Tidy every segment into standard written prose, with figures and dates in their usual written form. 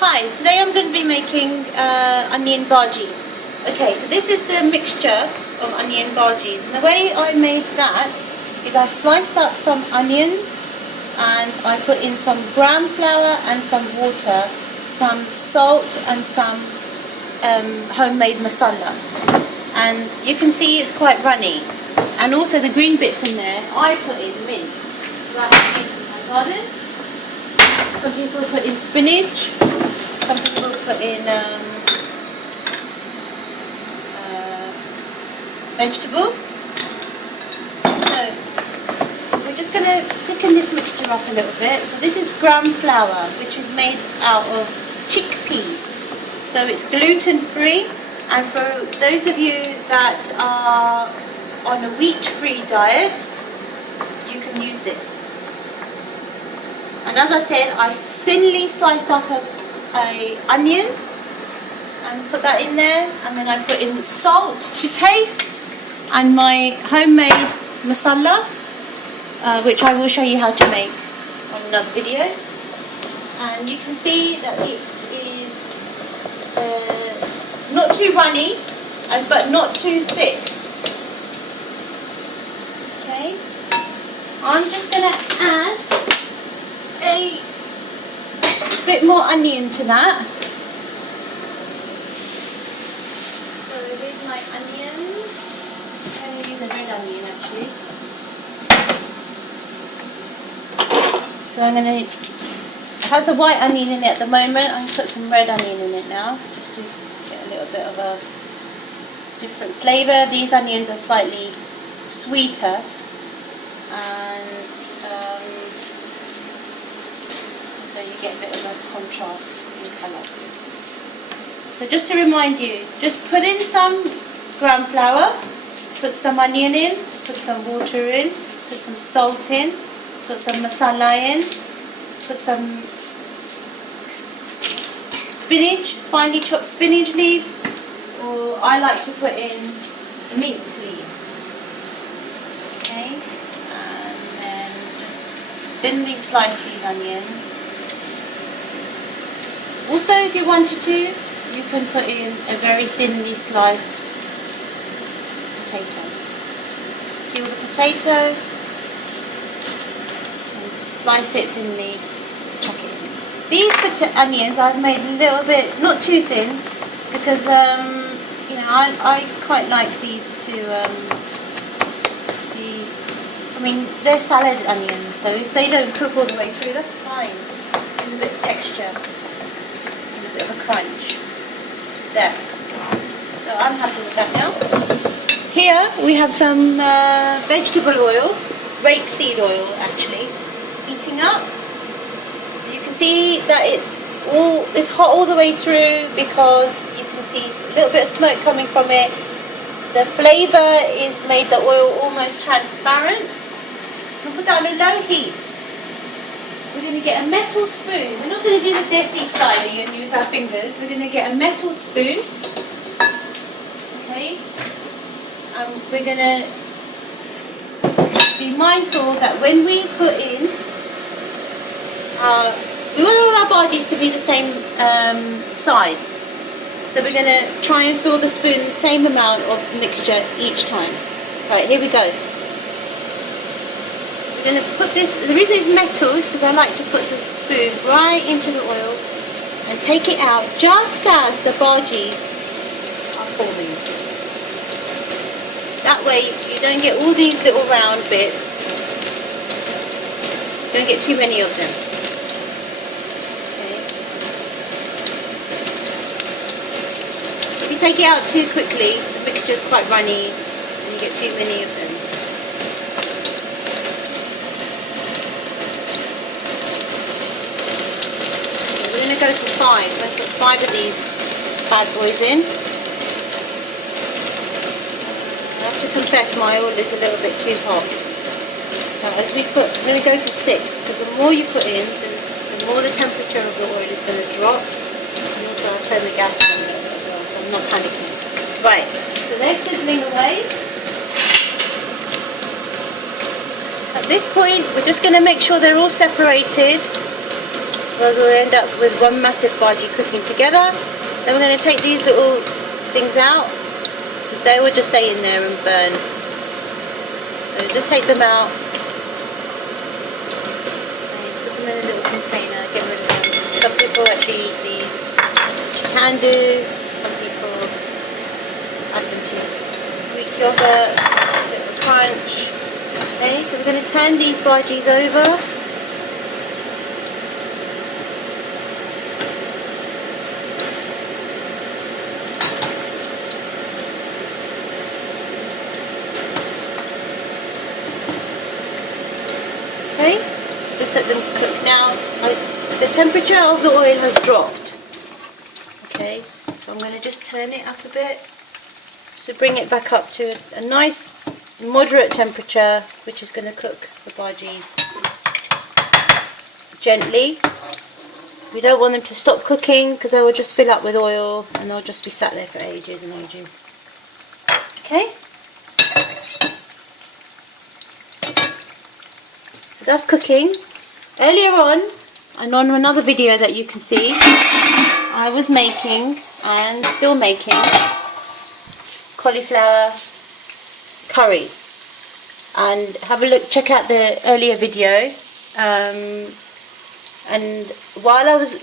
Hi, today I'm going to be making onion bhajis. Okay, so this is the mixture of onion bhajis. And the way I made that is I sliced up some onions and I put in some gram flour and some water, some salt and some homemade masala. And you can see it's quite runny. And also the green bits in there, I put in mint. So I have mint in my garden. Some people put in spinach. Some people put in vegetables. So we're just going to thicken this mixture up a little bit. So this is gram flour, which is made out of chickpeas. So it's gluten free. And for those of you that are on a wheat-free diet, you can use this. And as I said, I thinly sliced up a onion and put that in there, and then I put in salt to taste and my homemade masala, which I will show you how to make on another video. And you can see that it is not too runny but not too thick. Okay, I'm just going to add a bit more onion to that. So here's my onion. I'm going to use a red onion actually. So I'm going to, it has a white onion in it at the moment. I'm going to put some red onion in it now, just to get a little bit of a different flavour. These onions are slightly sweeter, and so you get a bit of a contrast in colour. So just to remind you, just put in some gram flour, put some onion in, put some water in, put some salt in, put some masala in, put some spinach, finely chopped spinach leaves, or I like to put in mint leaves. Okay, and then just thinly slice these onions. Also, if you wanted to, you can put in a very thinly sliced potato. Peel the potato, and slice it thinly, chuck it in. These onions I've made a little bit, not too thin, because you know, I quite like these to I mean, they're salad onions, so if they don't cook all the way through, that's fine. There's a bit of texture. Of a crunch there, so I'm happy with that now. Here we have some vegetable oil, rapeseed oil actually, heating up. You can see that it's hot all the way through, because you can see a little bit of smoke coming from it. The flavour is made the oil almost transparent. I'll put that on a low heat. We're going to get a metal spoon. We're not going to do the desi style and use our fingers. We're going to get a metal spoon. Okay. And we're going to be mindful that when we put in, we want all our bhajis to be the same size. So we're going to try and fill the spoon the same amount of mixture each time. Right, here we go. We're going to put this, the reason it's metal is because I like to put the spoon right into the oil and take it out just as the bhajis are forming. That way you don't get all these little round bits, don't get too many of them. Okay. If you take it out too quickly, the mixture is quite runny and you get too many of them. Go for 5. I'm going to put 5 of these bad boys in. I have to confess, my oil is a little bit too hot. Now, as we put, I'm going to go for 6, because the more you put in, the more the temperature of the oil is going to drop. And also I'll turn the gas on as well, so I'm not panicking. Right, so they're sizzling away. At this point, we're just going to make sure they're all separated. Otherwise we'll end up with one massive bhaji cooking together. Then we're going to take these little things out, because they will just stay in there and burn. So just take them out. Put them in a little container, get rid of them. Some people actually eat these, which you can do. Some people add them to Greek yogurt, a bit of crunch. Okay, so we're going to turn these bhajis over. Okay, just let them cook. Now, the temperature of the oil has dropped. Okay, so I'm going to just turn it up a bit. So bring it back up to a nice moderate temperature, which is going to cook the bhajis gently. We don't want them to stop cooking, because they will just fill up with oil and they'll just be sat there for ages and ages. Okay? So that's cooking. Earlier on, and on another video that you can see, I was making, and still making, cauliflower curry. And have a look, check out the earlier video. And while I was,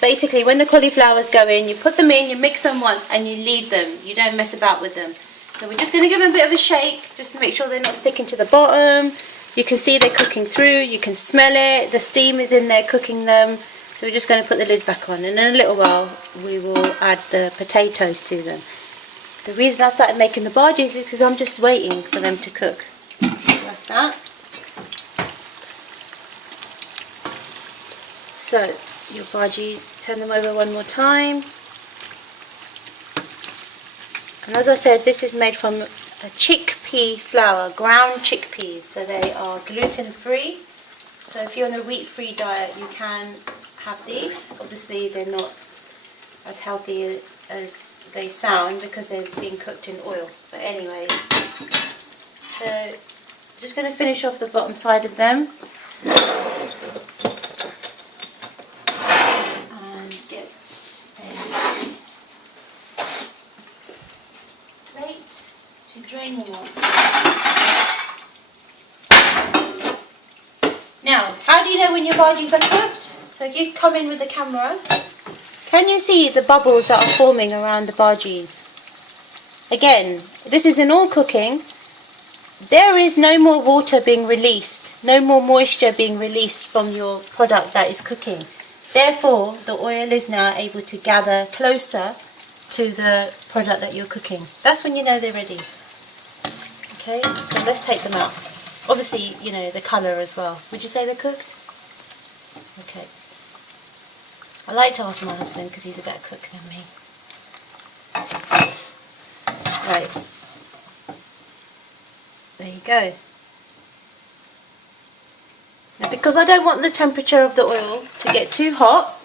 basically when the cauliflowers go in, you put them in, you mix them once and you leave them. You don't mess about with them. So we're just going to give them a bit of a shake, just to make sure they're not sticking to the bottom. You can see they're cooking through, you can smell it, the steam is in there cooking them. So we're just going to put the lid back on, and in a little while we will add the potatoes to them. The reason I started making the bhajis is because I'm just waiting for them to cook. So that's that. So your bhajis, turn them over one more time. And as I said, this is made from a chickpea flour, ground chickpeas, so they are gluten free. So if you're on a wheat free diet, you can have these. Obviously they're not as healthy as they sound because they're being cooked in oil, but anyways, so I'm just going to finish off the bottom side of them and get a plate to drain them on. Now, how do you know when your bhajis are cooked? So if you come in with the camera, can you see the bubbles that are forming around the bhajis? Again, this is in all cooking. There is no more water being released, no more moisture being released from your product that is cooking. Therefore, the oil is now able to gather closer to the product that you're cooking. That's when you know they're ready. Okay, so let's take them out. Obviously, you know, the colour as well. Would you say they're cooked? Okay. I like to ask my husband because he's a better cook than me. Right. There you go. Now, because I don't want the temperature of the oil to get too hot,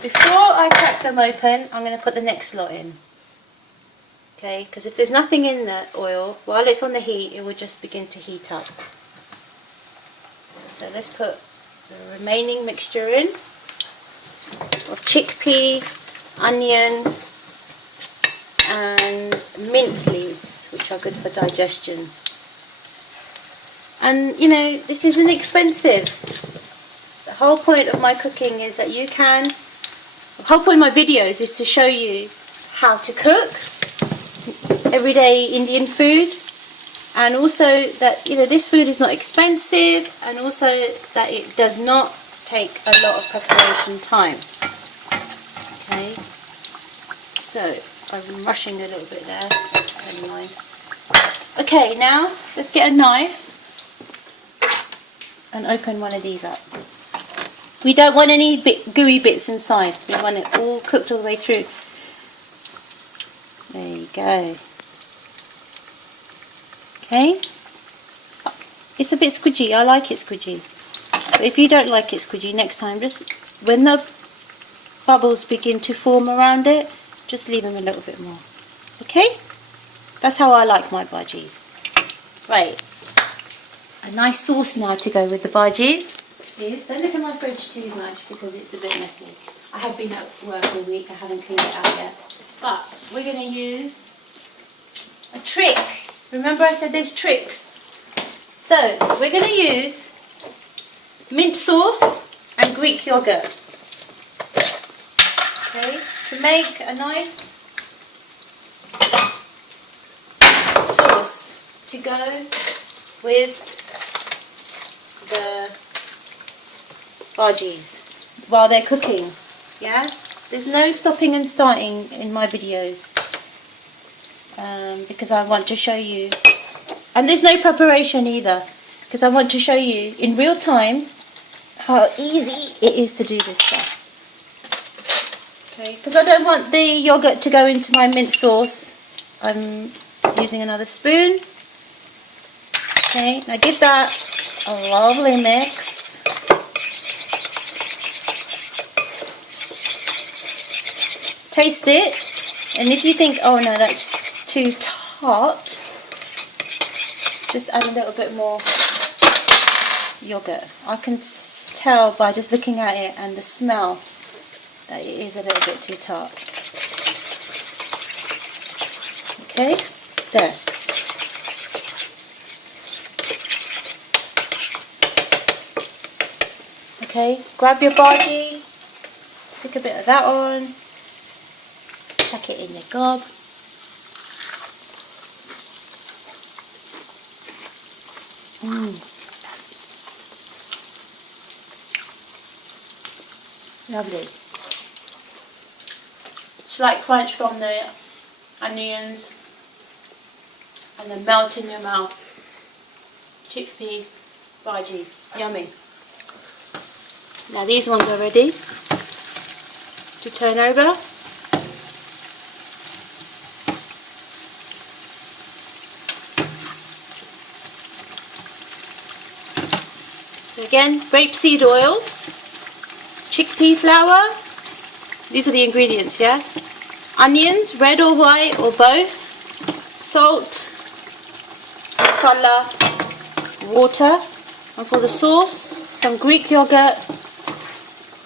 before I crack them open, I'm going to put the next lot in. Okay, because if there's nothing in the oil, while it's on the heat, it will just begin to heat up. So let's put the remaining mixture in of chickpea, onion and mint leaves, which are good for digestion. And you know, this isn't expensive. The whole point of my cooking is that you can, the whole point of my videos is to show you how to cook everyday Indian food, and also that, you know, this food is not expensive, and also that it does not take a lot of preparation time. Okay, so I'm rushing a little bit there, never mind. Okay, now let's get a knife and open one of these up. We don't want any gooey bits inside, we want it all cooked all the way through. There you go. Okay, it's a bit squidgy, I like it squidgy. But if you don't like it squidgy, next time, just when the bubbles begin to form around it, just leave them a little bit more. Okay, that's how I like my bhajis. Right, a nice sauce now to go with the bhajis. is, don't look at my fridge too much because it's a bit messy. I have been at work all week, I haven't cleaned it out yet. But we're going to use a trick. Remember I said there's tricks. So we're going to use mint sauce and Greek yogurt. Okay, to make a nice sauce to go with the Bhajis while they're cooking. Yeah, there's no stopping and starting in my videos because I want to show you, and there's no preparation either because I want to show you in real time how easy it is to do this stuff. Okay, because I don't want the yogurt to go into my mint sauce, I'm using another spoon. Okay, now give that a lovely mix. Taste it, and if you think, oh no, that's too tart, just add a little bit more yogurt. I can tell by just looking at it and the smell that it is a little bit too tart. Okay, there. Okay, grab your bhaji, stick a bit of that on, tuck it in your gob. Lovely. Slight crunch from the onions and then melt in your mouth. Chickpea bhaji. Yummy. Now these ones are ready to turn over. So again, rapeseed oil, chickpea flour, these are the ingredients, yeah? Onions, red or white or both, salt, masala, water, and for the sauce, some Greek yogurt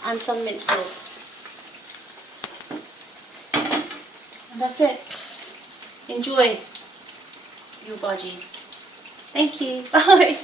and some mint sauce. And that's it. Enjoy your bhajis. Thank you. Bye.